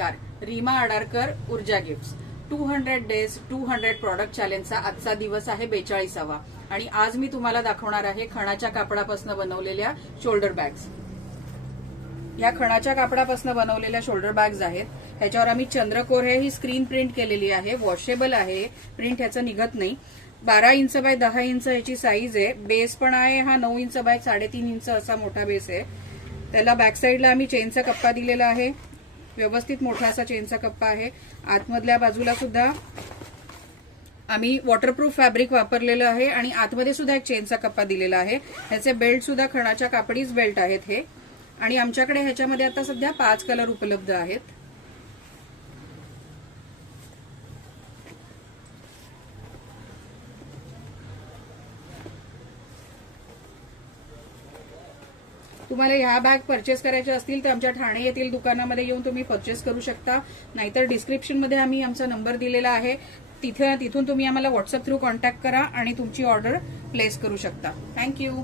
नमस्कार. रीमा आडारकर, ऊर्जा gifts. 200 days 200 product चॅलेंजचा आजचा दिवस आहे 42वा आणि आज मी तुम्हाला दाखवणार आहे खणाच्या कापडापासून बनवलेल्या शोल्डर बॅग्स. या खणाच्या कापडापासून बनवलेल्या शोल्डर बॅग्स आहेत. ह्याच्यावर आम्ही चंद्रकोर ही स्क्रीन प्रिंट केलेली आहे. वॉशेबल आहे, प्रिंट ह्याचं निघत नाही. 12 इंच बाय 10 इंच ह्याची साईज आहे. बेस पण आहे हा 9 इंच बाय 3.5 इंच असा मोठा बेस आहे. त्याला बॅक साईडला आम्ही चेनचा कप्पा दिलेला आहे. व्यवस्थित मोठा असा चेनचा कप्पा आहे. आतमधल्या बाजूला सुद्धा आम्ही वॉटरप्रूफ फॅब्रिक वापरलेलं आहे आणि आतमध्ये सुद्धा एक चेनचा कप्पा दिलेला आहे. ह्याचे बेल्ट सुद्धा खणाच्या कापडीच बेल्ट आहेत हे. आणि आमच्याकडे ह्याच्यामध्ये आता सध्या 5 कलर उपलब्ध आहेत. तुम्हाला ह्या बॅग परचेस करायच्या असतील तर आमच्या ठाणे येथील दुकानामध्ये येऊन तुम्ही परचेस करू शकता. नाहीतर डिस्क्रिप्शनमध्ये आम्ही आमचा नंबर दिलेला आहे. तिथून तुम्ही आम्हाला व्हॉट्सअप थ्रू कॉन्टॅक्ट करा आणि तुमची ऑर्डर प्लेस करू शकता. थँक्यू.